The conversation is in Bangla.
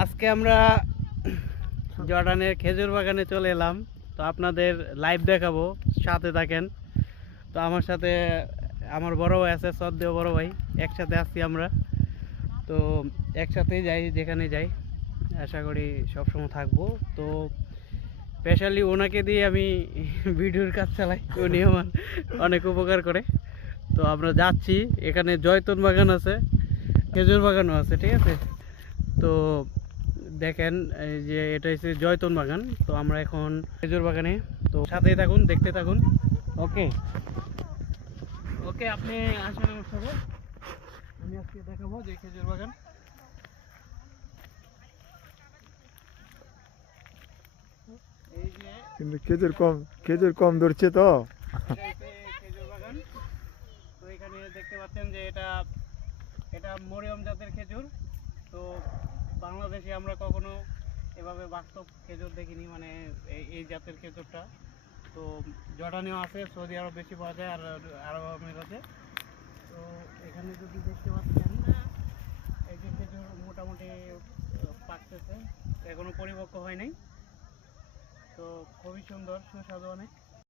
আজকে আমরা জর্ডানের খেজুর বাগানে চলে এলাম, তো আপনাদের লাইভ দেখাবো, সাথে থাকেন। তো আমার সাথে আমার বড় ভাই আছে, শ্রদ্ধেয় বড় ভাই, একসাথে আসছি আমরা। তো একসাথেই যাই, যেখানে যাই আশা করি সবসময় থাকবো। তো স্পেশালি ওনাকে দিয়ে আমি ভিডিওর কাজ চালাই, উনি আমার অনেক উপকার করে। তো আমরা যাচ্ছি, এখানে জয়তুন বাগান আছে, খেজুর বাগানও আছে, ঠিক আছে। তো দেখেন এই যে এটা হচ্ছে জয়তুন বাগান। তো আমরা এখন খেজুর বাগানে, তো সাথেই থাকুন, দেখতে থাকুন। ওকে ওকে, আপনি আসেন আমার সাথে, আমি আজকে দেখাবো যে খেজুর বাগান। এই যে কিন্তু খেজুর কম ধরছে তো। এটা হচ্ছে খেজুর বাগান। তো এখানে দেখতে পাচ্ছেন যে এটা এটা মরিয়ম জাতের খেজুর। তো বাংলাদেশে আমরা কখনো এভাবে বাস্তব খেজুর দেখিনি, মানে এই জাতের খেজুরটা। তো জর্ডানেও আছে, সৌদি আরব বেশি পাওয়া যায়, আর আরব আমিরাতে। তো এখানে যদি দেখতে পাচ্ছেন এই যে খেজুর মোটামুটি পাকতেছে, এখনো পরিপক্ক হয় নাই। তো খুবই সুন্দর, সুস্বাদু অনেক।